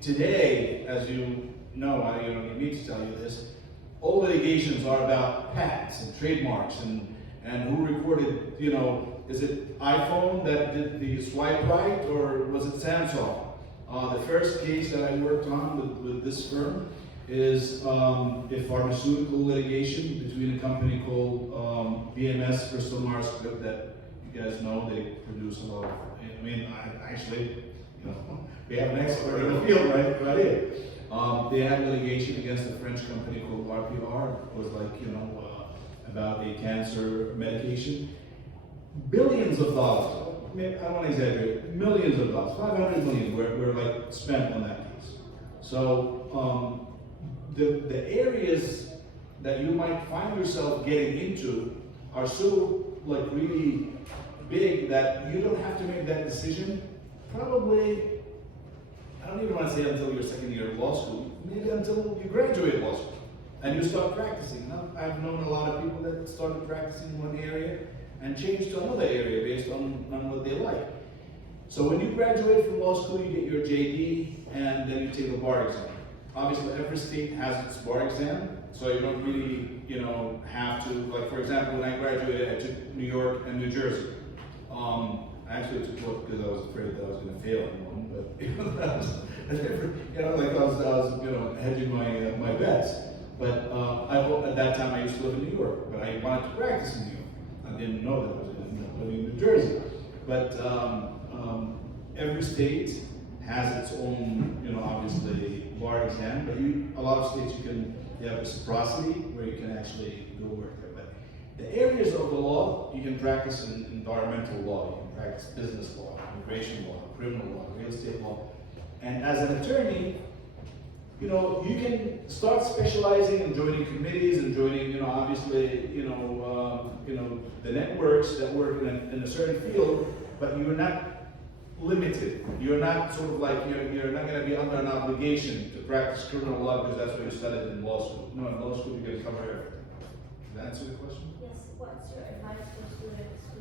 today, as you know, I don't need me to tell you this, all litigations are about patents and trademarks and who recorded, is it iPhone that did the swipe right, or was it Samsung? The first case that I worked on with this firm is a pharmaceutical litigation between a company called BMS, Bristol Myers Squibb, that you guys know. They produce a lot of, actually, we have an expert in the field right here. They had litigation against a French company called RPR. It was like, about a cancer medication. Billions of dollars, I don't want to exaggerate, millions of dollars, 500 million were like spent on that case. So the areas that you might find yourself getting into are so like really big that you don't have to make that decision probably, I don't even want to say until your second year of law school, maybe until you graduate law school and you start practicing. Now, I've known a lot of people that started practicing in one area and changed to another area based on what they like. So when you graduate from law school, you get your JD and then you take a bar exam. Obviously, every state has its bar exam, so you don't really, have to, like for example, when I graduated, I took New York and New Jersey. I actually took both because I was afraid that I was going to fail in one, but I was hedging my bets. But at that time I used to live in New York, but I wanted to practice in New York. I didn't know that I was going to end up living in New Jersey. But every state has its own, obviously bar exam. But a lot of states you have reciprocity where you can actually go work there. But the areas of the law you can practice in environmental law, you can practice business law, immigration law, criminal law, real estate law, and as an attorney, you can start specializing and joining committees and joining, obviously, the networks that work in a certain field, but you're not limited. You're not sort of like, you're not going to be under an obligation to practice criminal law because that's what you studied in law school. No, in law school you're going to cover everything. Does that answer the question? Yes. What's your advice for students who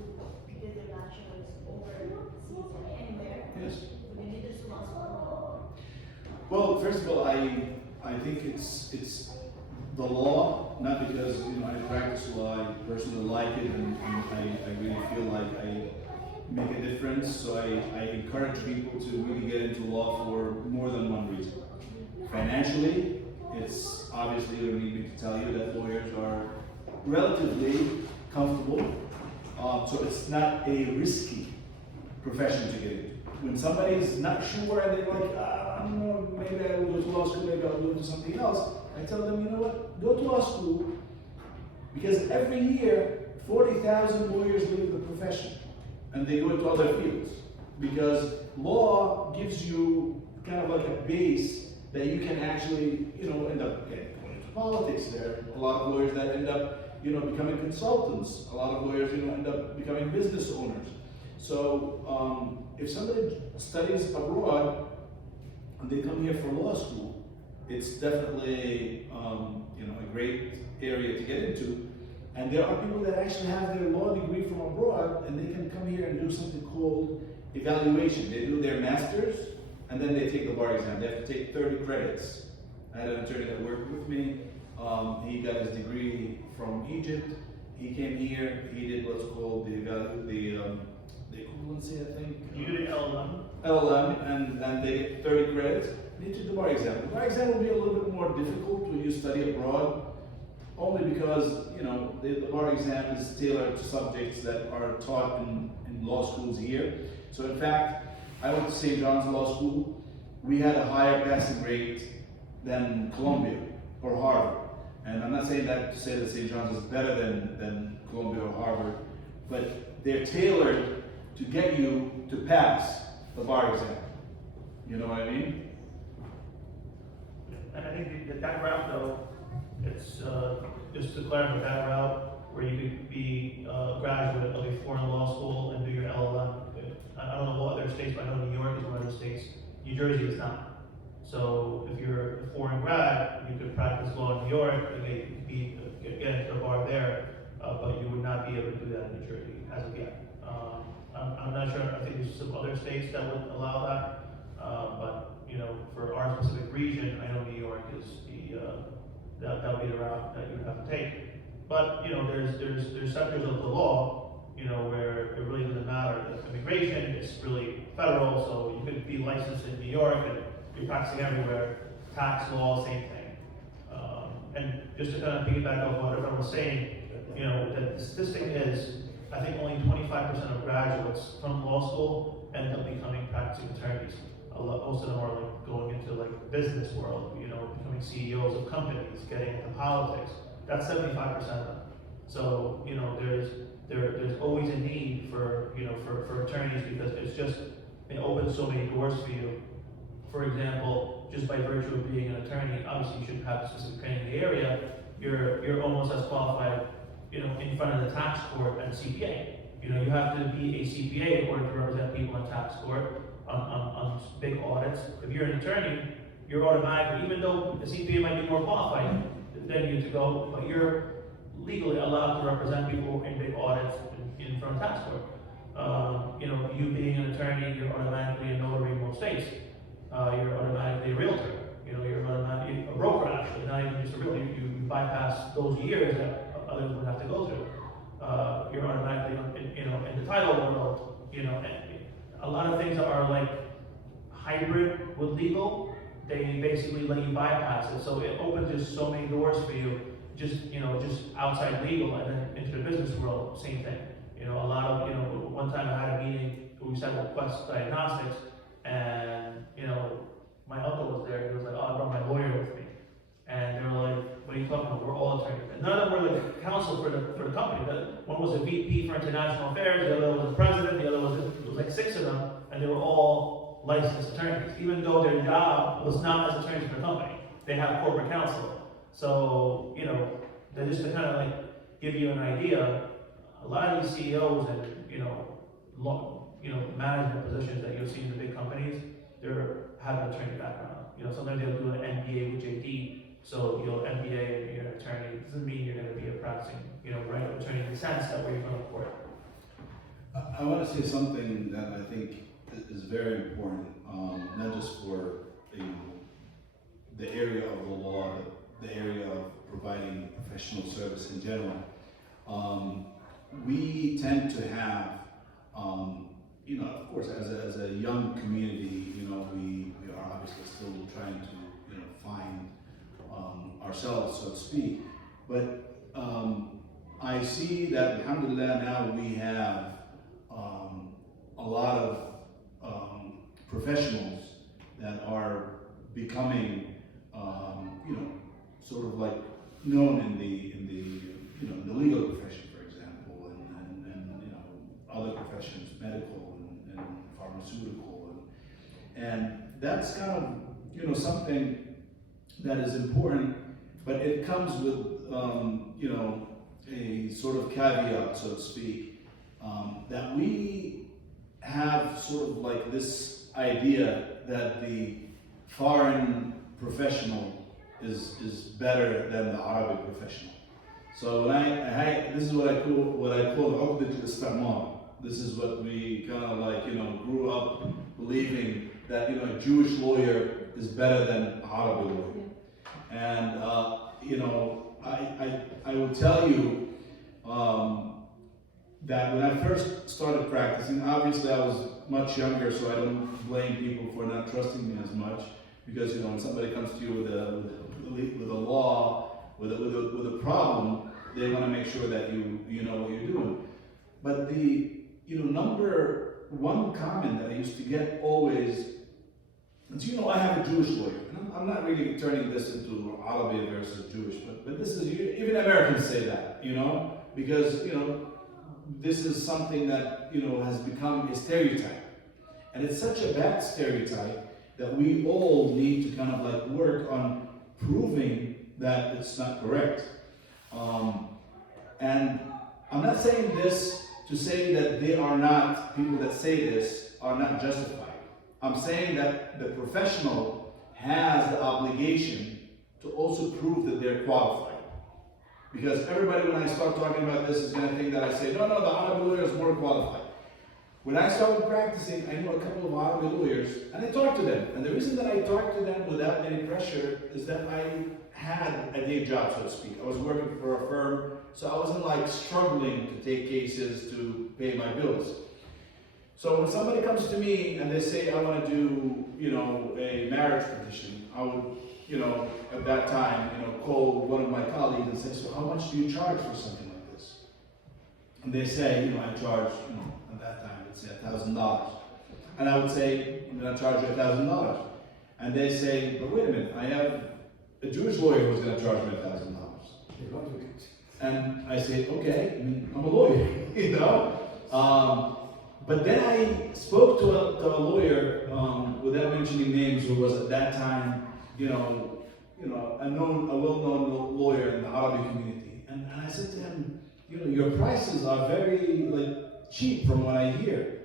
did their bachelor's overseas or anywhere? Yes. Would they need this law school? Well, first of all, I think it's the law, not because I practice law, I personally like it, and I really feel like I make a difference. So I encourage people to really get into law for more than one reason. Financially, it's obviously, you don't need me to tell you that lawyers are relatively comfortable. So it's not a risky profession to get into. When somebody is not sure and they're like, I don't know, maybe I will go to law school, maybe I'll go to something else, I tell them, you know what, go to law school, because every year 40,000 lawyers leave the profession and they go into other fields, because law gives you kind of like a base that you can actually, end up going into politics. There are a lot of lawyers that end up, becoming consultants. A lot of lawyers, end up becoming business owners. So if somebody studies abroad and they come here for law school, it's definitely a great area to get into. And there are people that actually have their law degree from abroad and they can come here and do something called evaluation. They do their master's and then they take the bar exam. They have to take 30 credits. I had an attorney that worked with me. He got his degree from Egypt. He came here. He did what's called the equivalency, I think. You did LLM? LLM, and they get 30 credits. They took the bar exam. The bar exam will be a little bit more difficult when you study abroad, only because the bar exam is tailored to subjects that are taught in law schools here. So in fact, I went to St. John's Law School. We had a higher passing rate than Columbia or Harvard. And I'm not saying that to say that St. John's is better than Columbia or Harvard, but they're tailored to get you to pass the bar exam. You know what I mean? And I think that route, though, it's just to clarify that route where you could be a graduate of a foreign law school and do your LLM. I don't know what other states, but I know New York is one of the states. New Jersey is not. So if you're a foreign grad, you could practice law in New York and maybe get into the bar there, but you would not be able to do that in New Jersey as of yet. I'm not sure. I think there's some other states that would allow that, but for our region, I know New York is that'll be the route that you would have to take. But, you know, there's sectors of the law, you know, where it really doesn't matter. The immigration is really federal, so you could be licensed in New York and you're practicing everywhere. Tax law, same thing. And just to kind of piggyback off what everyone was saying, you know, the statistic is, I think only 25% of graduates from law school end up becoming practicing attorneys. Most of them are like going into like the business world, you know, becoming CEOs of companies, getting into politics. That's 75% of them. So, you know, there's always a need for, you know, for attorneys, because it opens so many doors for you. For example, just by virtue of being an attorney, obviously you should have specific training in the area, you're almost as qualified, you know, in front of the tax court and CPA. You know, you have to be a CPA in order to represent people in tax court on big audits. If you're an attorney, you're automatically, even though the CPA might be more qualified than you to go, but you're legally allowed to represent people in big audits in front of tax court. You know, you being an attorney, you're automatically a notary in most states. You're automatically a realtor. You know, you're automatically a broker, actually, not even just a realtor. You bypass those years that others would have to go through. You're automatically, you know, in the title world. You know, and a lot of things are like hybrid with legal. They basically let you bypass it, so it opens just so many doors for you. Just, you know, just outside legal and then into the business world, same thing. You know, a lot of, you know, one time I had a meeting where we said, well, Quest Diagnostics, and, you know, my uncle was there, he was like, oh, I brought my lawyer with me. And they were like, what are you talking about? We're all attorneys. And none of them were like counsel for the company. One was a VP for international affairs, the other was the president, the other was, it was like 6 of them, and they were all licensed attorneys, even though their job was not as attorneys for the company. They have corporate counsel. So, you know, they're just to kind of like give you an idea, a lot of these CEOs and, you know, management positions that you'll see in the big companies, they're have an attorney background. You know, sometimes they'll do an MBA with JD. So, you know, MBA and you're an attorney doesn't mean you're going to be a practicing, you know, right attorney in the sense that where you're going to court. I want to say something that I think is very important, not just for, you know, the area of the law, but the area of providing professional service in general. We tend to have, you know, of course, as a young community, you know, we are obviously still trying to, you know, find ourselves, so to speak. But I see that, alhamdulillah, now we have a lot of professionals that are becoming, you know, sort of like known in the you know, the legal profession, for example, and you know, other professions, medical and pharmaceutical, and that's kind of, you know, something that is important, but it comes with you know, a sort of caveat, so to speak, that we have sort of like this idea that the foreign professional is better than the Arabic professional. So when this is what I call عقدة الاستعمار. This is what we kind of like, you know, grew up believing, that, you know, a Jewish lawyer is better than an Arabic lawyer. And you know, I will tell you that when I first started practicing, obviously I was much younger, so I don't blame people for not trusting me as much, because, you know, when somebody comes to you with a law, with a problem, they want to make sure that you know what you're doing. But the, you know, number one comment that I used to get always is, you know, I have a Jewish lawyer. And I'm not really turning this into Arabic versus Jewish, but this is, even Americans say that, you know, because, you know, this is something that, you know, has become a stereotype. And it's such a bad stereotype that we all need to kind of like work on proving that it's not correct. And I'm not saying this to say that they are not, people that say this are not justified. I'm saying that the professional has the obligation to also prove that they're qualified. Because everybody, when I start talking about this, is going to think that I say, no, the Arabic lawyer is more qualified. When I started practicing, I knew a couple of Arabic lawyers, and I talked to them. And the reason that I talked to them without any pressure is that I had a day job, so to speak. I was working for a firm, so I wasn't like struggling to take cases to pay my bills. So when somebody comes to me and they say, I want to do, a marriage petition, I would, at that time, call one of my colleagues and say, so how much do you charge for something like this? And they say, I charge, at that time, let's say $1,000. And I would say, I'm going to charge you $1,000. And they say, but wait a minute, I have a Jewish lawyer who's going to charge me $1,000. And I say, okay, I'm a lawyer, But then I spoke to a lawyer, without mentioning names, who was at that time, a well-known lawyer in the Arabic community. And I said to him, your prices are very cheap from what I hear.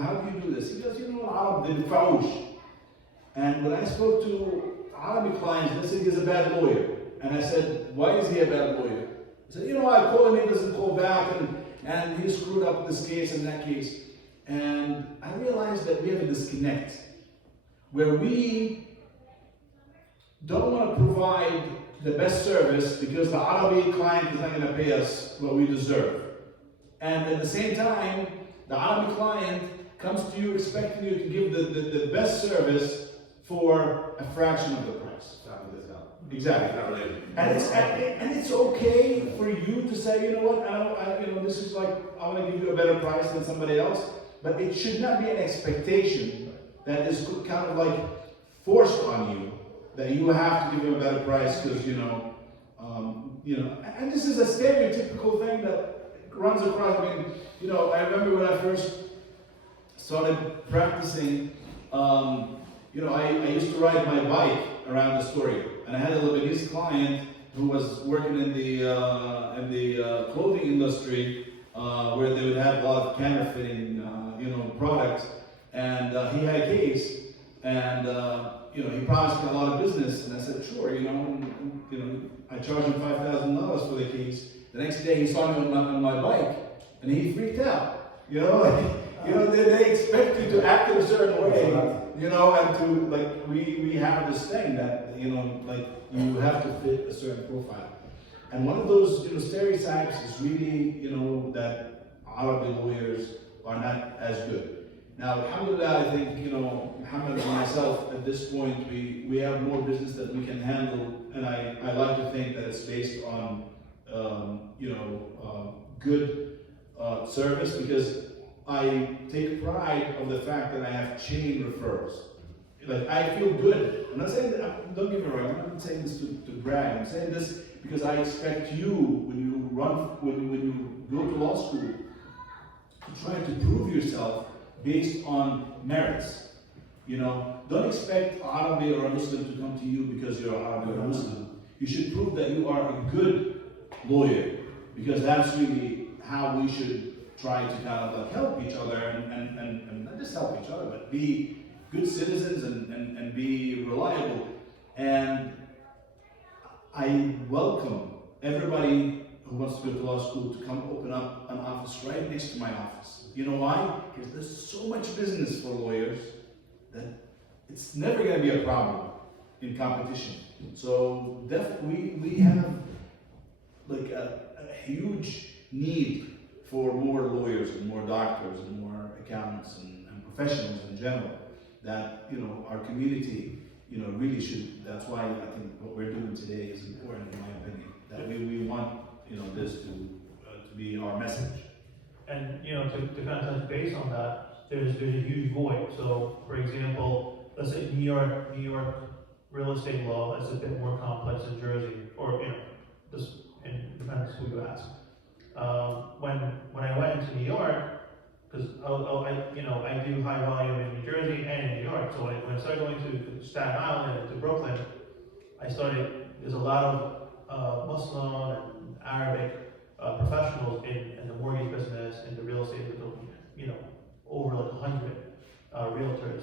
How do you do this? He goes, Arab bil-faush. And when I spoke to Arabic clients, they said he's a bad lawyer. And I said, why is he a bad lawyer? He said, I call him, he doesn't call back, and he screwed up this case and that case. And I realized that we have a disconnect where we don't want to provide the best service because the Arabic client is not going to pay us what we deserve. And at the same time, the Arabic client comes to you expecting you to give the best service for a fraction of the price. Exactly. And it's okay for you to say, this is like, I want to give you a better price than somebody else. But it should not be an expectation that is kind of like forced on you, that you have to give them a better price because, and this is a stereotypical thing that runs across. I remember when I first started practicing, I used to ride my bike around the store, and I had a Lebanese client who was working in the clothing industry, where they would have a lot of counterfeiting, products, and he had a case, and he promised me a lot of business, and I said, sure, I charged him $5,000 for the case. The next day he saw me on my bike, and he freaked out. They expect you to act in a certain way, and to we have this thing that you have to fit a certain profile. And one of those stereotypes is really that Arabic lawyers are not as good. Now, alhamdulillah, I think, Muhammad and myself, at this point, we have more business that we can handle, and I like to think that it's based on, good service, because I take pride of the fact that I have chain referrals. I feel good. I'm not saying that, don't get me wrong, I'm not saying this to brag. I'm saying this because I expect you, when you go to law school, to try to prove yourself based on merits. Don't expect Arabi or a Muslim to come to you because you're Arabi or a Muslim. You should prove that you are a good lawyer, because that's really how we should try to kind of help each other, and not just help each other, but be good citizens and be reliable. And I welcome everybody who wants to go to law school to come open up an office right next to my office. You know why? Because there's so much business for lawyers that it's never going to be a problem in competition. So we have a huge need for more lawyers and more doctors and more accountants and professionals in general. That our community really should. That's why I think what we're doing today is important, in my opinion. That we want this to be our message. And to kind of touch base on that, there's a huge void. So, for example, let's say New York real estate law is a bit more complex than Jersey, or just depends who you ask. When I went into New York, because I do high volume in New Jersey and in New York, so when I started going to Staten Island and to Brooklyn, there's a lot of Muslim and Arabic professionals in the mortgage business, in the real estate, over 100 realtors.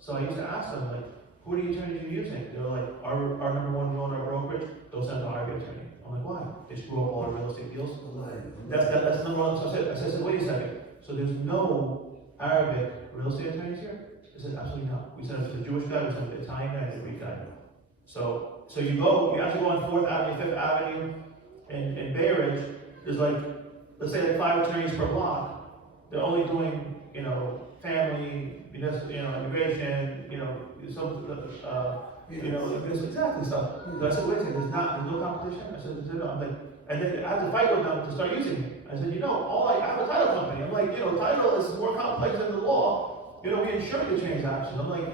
So I used to ask them, who are the attorneys you're using? They're like, our number one owner brokerage, they'll send an Arabic attorney. I'm like, why? They screw up all the real estate deals? That's number one. So I said, wait a second. So there's no Arabic real estate attorneys here? I said, absolutely not. We sent it to the Jewish guy, we sent it to the Italian guy, and the Greek guy. So you actually go on 4th Avenue, 5th Avenue in Bay Ridge, there's like, let's say like 5 attorneys per block. They're only doing, family, immigration, there's exactly stuff. So I said, wait a second, there's no competition? I said, no. I'm like, and then I had to fight with them to start using it. I said, I have a title company. I'm like, title is more complex than the law. We insure the transaction. I'm like, I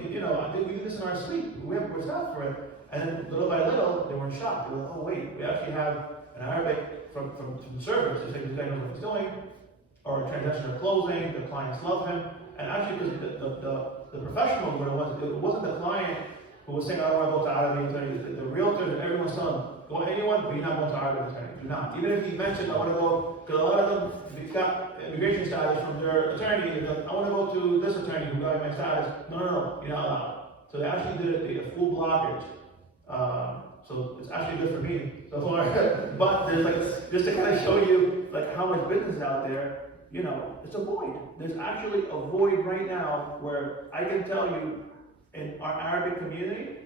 think we do this in our sleep. We're staffed for it. And then little by little, they were shocked. They were like, oh wait, we actually have an Arabic from the service to say this guy knows what he's doing, or a transaction or closing, the clients love him. And actually, because the professional it wasn't the client who was saying, I don't want to go to Arabic attorney. The realtors and everyone's telling them, go to anyone, but you're not going to Arabic attorney. Do not. Even if he mentioned, I want to go, because a lot of them, they've got immigration status from their attorney, and I want to go to this attorney who got my status. No, you're not allowed. So they actually did a full blockage. So it's actually good for me so far. But there's like, just to kind of show you like how much business is out there, it's a void. There's actually a void right now where I can tell you in our Arabic community,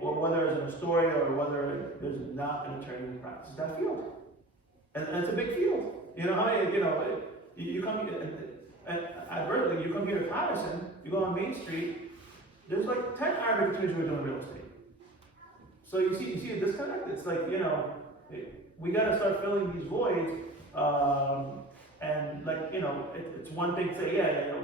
or whether it's in Astoria or whether there's not an attorney who practices that field. And it's a big field. You come here, and advertently, you come here to Patterson, you go on Main Street, there's like 10 Arabic attorneys who are doing real estate. So you see a disconnect. It's like, we got to start filling these voids. And like, it's one thing to say,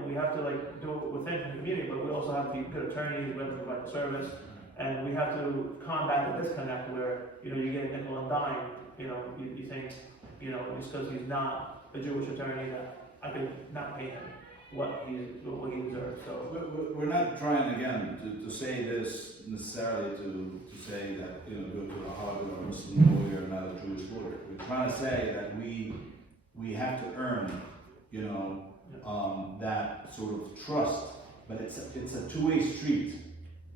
we have to like do it within the community, but we also have to be good attorneys, we have to provide the service, and we have to combat the disconnect where, you get a nickel and dime. You think, just because he's not a Jewish attorney that I could not pay him what he deserves. So we're not trying again to say this necessarily to say that go to a Harvard or Muslim lawyer, not a Jewish lawyer. We're trying to say that we have to earn that sort of trust, but it's a two-way street,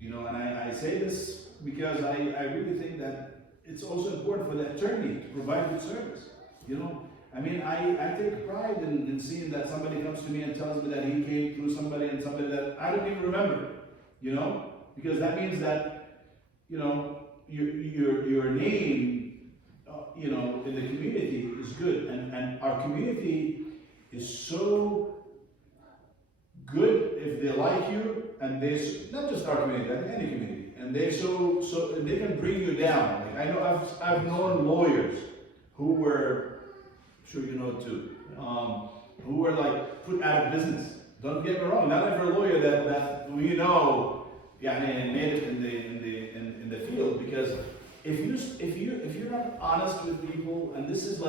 and I say this because I really think that it's also important for the attorney to provide good service. I take pride in seeing that somebody comes to me and tells me that he came through somebody and somebody that I don't even remember, because that means that, your name, in the community is good. And our community is so good if they like you, and not just our community, I think any community, and they they can bring you down. Like I know I've known lawyers who were, sure you know too, who were like put out of business. Don't get me wrong, not every lawyer that made it in the field, because if you're not honest with people, and this is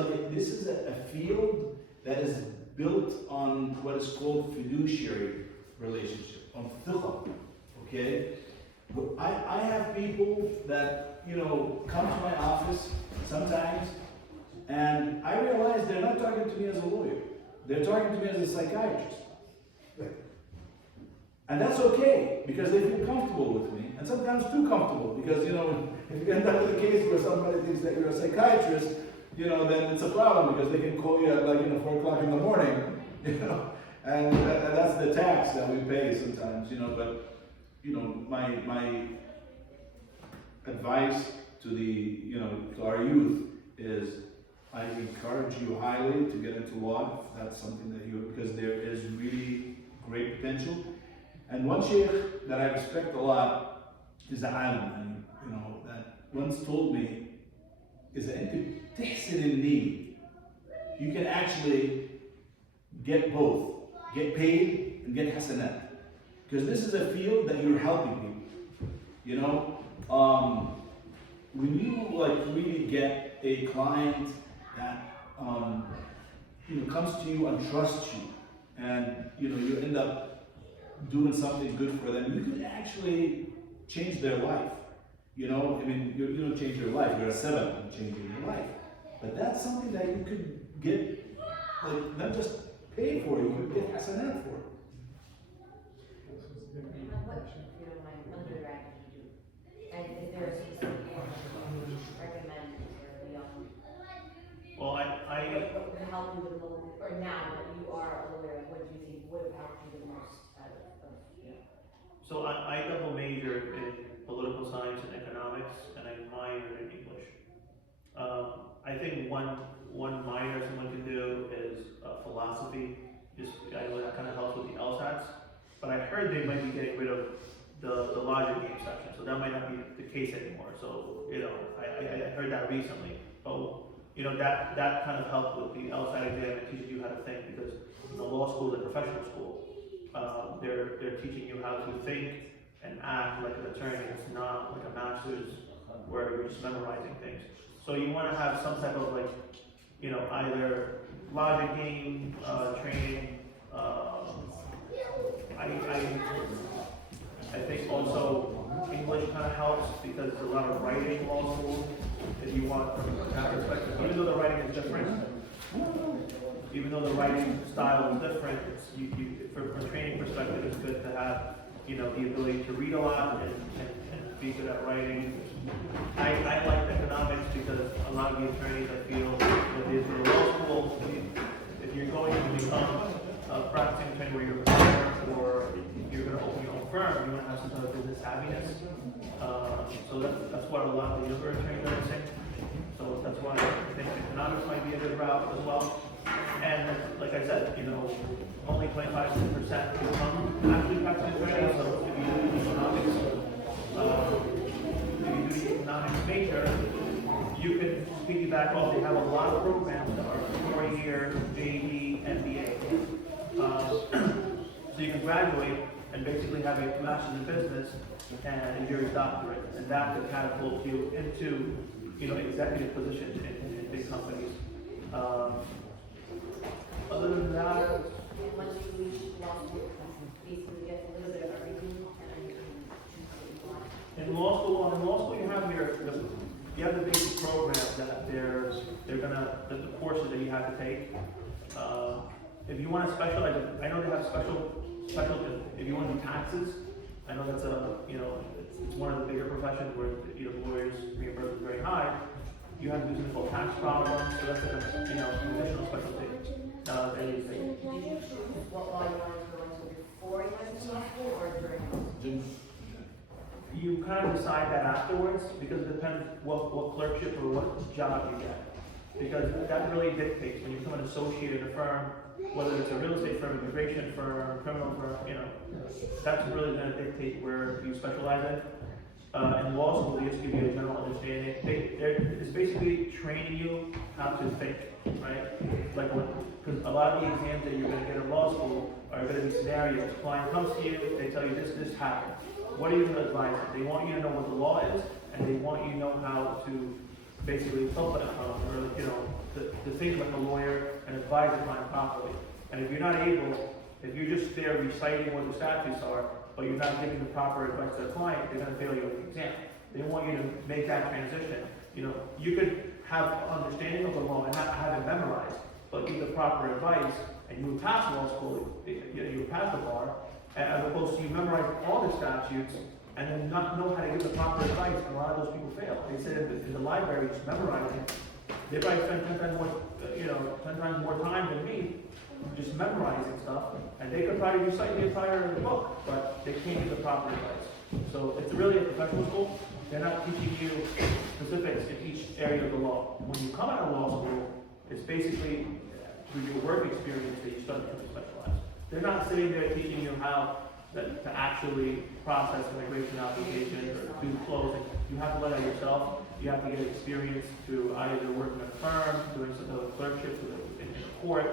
a field that is built on what is called fiduciary relationship, on thiqa, okay? I have people that come to my office sometimes, and I realize they're not talking to me as a lawyer. They're talking to me as a psychiatrist. And that's okay, because they feel comfortable with me, and sometimes too comfortable, because if you end up with a case where somebody thinks that you're a psychiatrist, then it's a problem, because they can call you at 4 o'clock in the morning, and that's the tax that we pay sometimes, but my advice to to our youth is, I encourage you highly to get into law if that's something that because there is really great potential. And one sheikh that I respect a lot is a alim, that once told me, is that you can actually get both, get paid and get hasanat. Because this is a field that you're helping people. When you really get a client that comes to you and trusts you, and you end up doing something good for them, you could actually change their life. You don't change your life, you're a seven in changing your life. But that's something that you could get, not just paid for, you could get hasanat for. What, if you don't mind, undergrad did you do? And is there a specific one that you recommend for the young? Well, What would help you with the, or now that you are a knock you the most out of, you know? So I double majored in political science and economics, and I minored in English. I think one minor someone can do is philosophy. I know that kind of helps with the LSATs, but I heard they might be getting rid of the logic game section, so that might not be the case anymore. So I heard that recently, but that kind of helped with the LSAT exam and teaches you how to think, because law school is a professional school. They're teaching you how to think and act like an attorney. It's not like a master's where you're just memorizing things. So you want to have some type of either logic game training. I think also English kind of helps because there's a lot of writing in law school. If you want from that perspective, even though the writing is different, even though the writing style is different, from a training perspective, it's good to have the ability to read a lot and be good at writing. I like economics because a lot of the attorneys, I feel, that they go to law school. If you're going to become a practicing attorney where you're a lawyer, or you're going to open your own firm, you want to have some sort of business savviness. So that's what a lot of the younger attorneys are missing. So that's why I think economics might be a good route as well. And like I said, only 25% become actually practicing attorneys. So if you do economics, major, you can piggyback off. They have a lot of programs that are 4-year, JD, MBA. So you can graduate and basically have a master's in business and your doctorate, and that could catapult you into executive positions in big companies. Other than that, And once you reach law school, you basically get a little bit of everything, and then you can choose what you want. in law school you have the basic programs that they're gonna the courses that you have to take. If you want to specialize, I know they have special. If you want to do taxes, I know that's it's one of the bigger professions where lawyers reimbursement is very high. You have to do something called tax problems, so that's like an additional specialty. Did you choose what law you wanted to go into before you went to law school, or during law school? You kind of decide that afterwards, because it depends what clerkship or what job you get. Because that really dictates when you become an associate in a firm, whether it's a real estate firm, immigration firm, criminal firm, that's really going to dictate where you specialize in. In law school, they just give you a general understanding. It's basically training you how to think, right? Because a lot of the exams that you're going to get in law school are going to be scenarios. A client comes to you, they tell you this happened. What are you going to advise them? They want you to know what the law is, and they want you to know how to basically to think like a lawyer and advise the client properly. And if you're not able, if you're just there reciting what the statutes are, but you're not giving the proper advice to the client, they're going to fail you at the exam. They want you to make that transition. You could have understanding of the law and have it memorized, but give the proper advice, and you would pass law school, you would pass the bar, as opposed to you memorize all the statutes and then not know how to give the proper advice. And a lot of those people fail. They said in the library, just memorizing, they probably spend 10 times more time than me just memorizing stuff, and they could probably recite the entire book, but they can't give the proper advice. So it's really a professional school. They're not teaching you specifics in each area of the law. When you come out of law school, it's basically through your work experience that you start to become specialized. They're not sitting there teaching you how to actually process immigration applications or do closing. You have to learn that yourself. You have to get experience to either working in a firm, doing some of the clerkships in a court.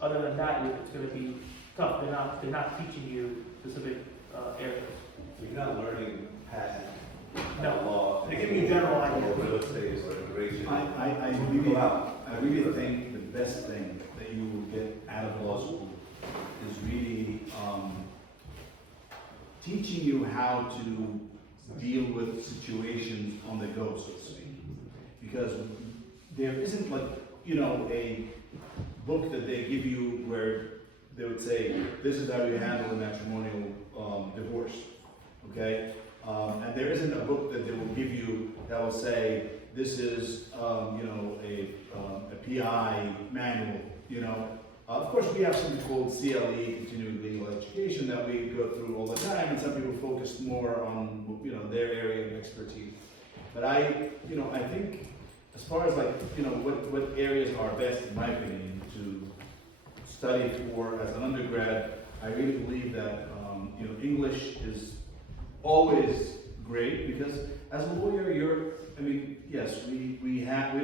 Other than that, it's going to be tough. They're not teaching you specific areas. So you're not learning patent law. They're giving you general ideas. Real estate or immigration. I really think the best thing that you will get out of law school is really teaching you how to deal with situations on the go, so to speak. Because there isn't a book that they give you where they would say, this is how you handle a matrimonial divorce, okay? And there isn't a book that they will give you that will say, this is, a PI manual, Of course, we have something called CLE, continuing legal education, that we go through all the time, and some people focus more on, you know, their area of expertise. But I think as far as like, you know, what areas are best, in my opinion, to study for as an undergrad, I really believe that, you know, English is always great, because as a lawyer, yes, we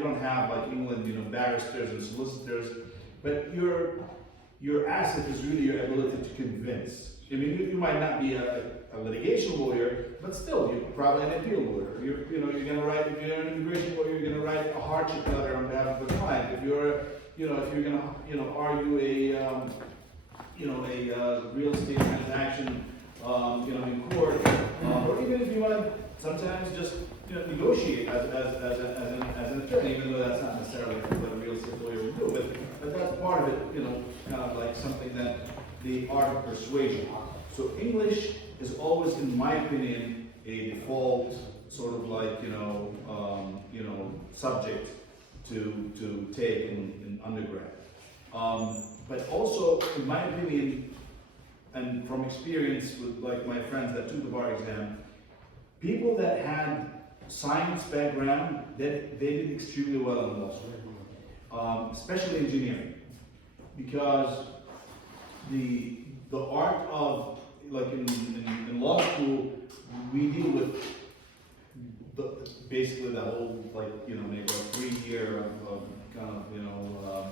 don't have like England, you know, barristers and solicitors, but your asset is really your ability to convince. I mean, you might not be a litigation lawyer, but still, you're probably an appeal lawyer. You're gonna write, if you're an immigration lawyer, you're gonna write a hardship letter on behalf of the client. If you're gonna, you know, argue a real estate transaction, you know, in court, or even if you want to sometimes just, you know, negotiate as an attorney, even though that's not necessarily what a real estate lawyer would do, but that's part of it, you know, kind of like something that the art of persuasion. So English is always, in my opinion, a default sort of like, subject to take in undergrad. But also, in my opinion, and from experience with like my friends that took the bar exam, people that had science background, they did extremely well in law school, especially engineering, because the art of, like in law school, we deal with basically the whole, like, you know, maybe a 3 year of kind of, you know,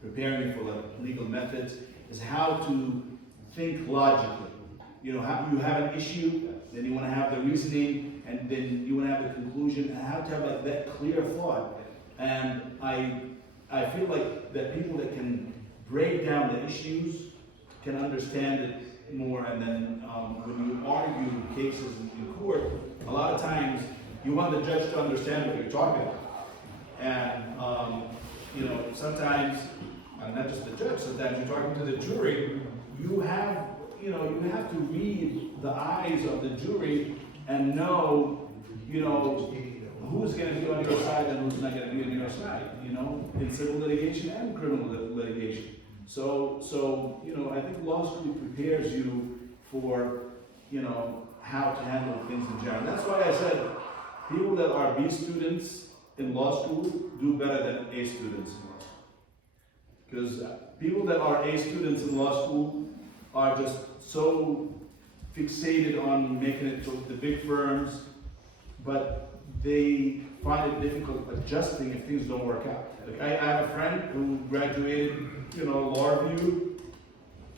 preparing for like legal methods, is how to think logically. You know, how you have an issue, then you want to have the reasoning, and then you want to have the conclusion, and how to have like that clear thought. And I feel like that people that can break down the issues can understand it more, and then when you argue cases in court, a lot of times you want the judge to understand what you're talking about. And you know, sometimes, and not just the judge, sometimes you're talking to the jury, you have to read the eyes of the jury and know, you know, who's going to be on your side and who's not going to be on your side, you know, in civil litigation and criminal litigation. So, you know, I think law school prepares you for, you know, how to handle things in general. That's why I said people that are B students in law school do better than A students in law school. Because people that are A students in law school are just so fixated on making it to the big firms, but they find it difficult adjusting if things don't work out. Like I have a friend who graduated, you know, law review,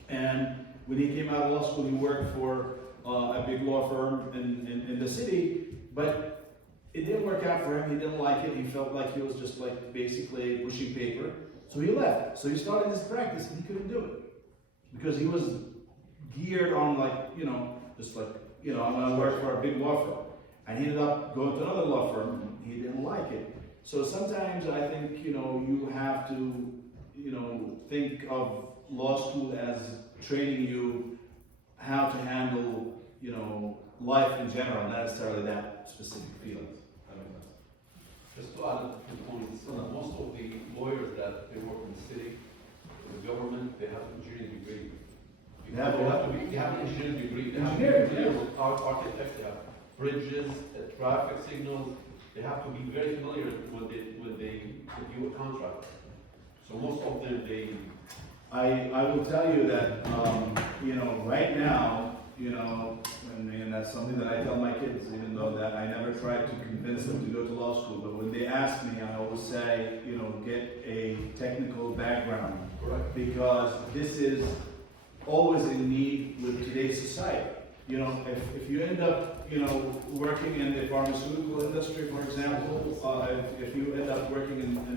and when he came out of law school, he worked for a big law firm in the city, but it didn't work out for him. He didn't like it. He felt like he was just like basically pushing paper. So he left. So he started his practice, and he couldn't do it because he was geared on, like, you know, just like, you know, I'm gonna work for a big law firm. And he ended up going to another law firm, and he didn't like it. So sometimes I think, you know, you have to, you know, think of law school as training you how to handle, you know, life in general, not necessarily that specific field. Just to add a few points, most of the lawyers that they work in the city, the government, they have an engineering degree. They have an engineering degree. They have architects, they have bridges, traffic signals. They have to be very familiar when they review a contract. So most of them, I will tell you that, you know, right now, you know, and that's something that I tell my kids, even though that I never tried to convince them to go to law school, but when they ask me, I always say, you know, get a technical background. correct. Because this is always in need with today's society. You know, if you end up, you know, working in the pharmaceutical industry, for example, if you end up working in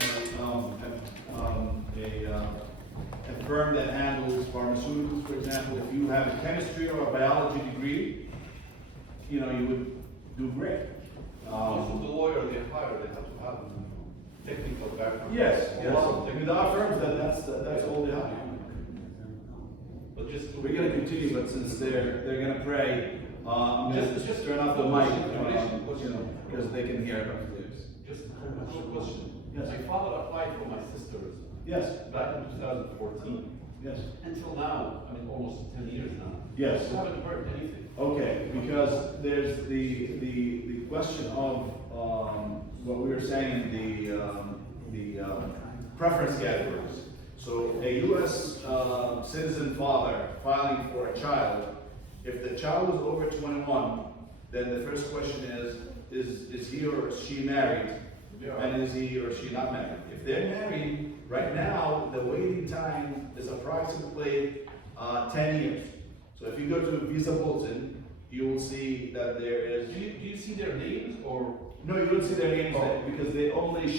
a firm that handles pharmaceuticals, for example, if you have a chemistry or a biology degree, you know, you would do great. Most of the lawyers they hire, they have to have technical background. Yes, A yes. lot of With technical our firms, that's all they have. But just to We're gonna continue, but since they're gonna pray, I'm gonna just turn off the mic, you know, because they can hear upstairs. Just a quick question. Yes. My father applied for my sister's Yes, back in 2014. yes, Until now, I mean, almost 10 years now. yes. We haven't heard anything. Okay, because there's the question of, what we were saying, the preference categories. So a US citizen father filing for a child, if the child is over 21, then the first question is he or is she married? And is he or she not married? If they're married, right now, the waiting time is approximately 10 years. So if you go to Visa Bulletin, you will see that there is. Do you see their names or? No, you don't see their names there because they only show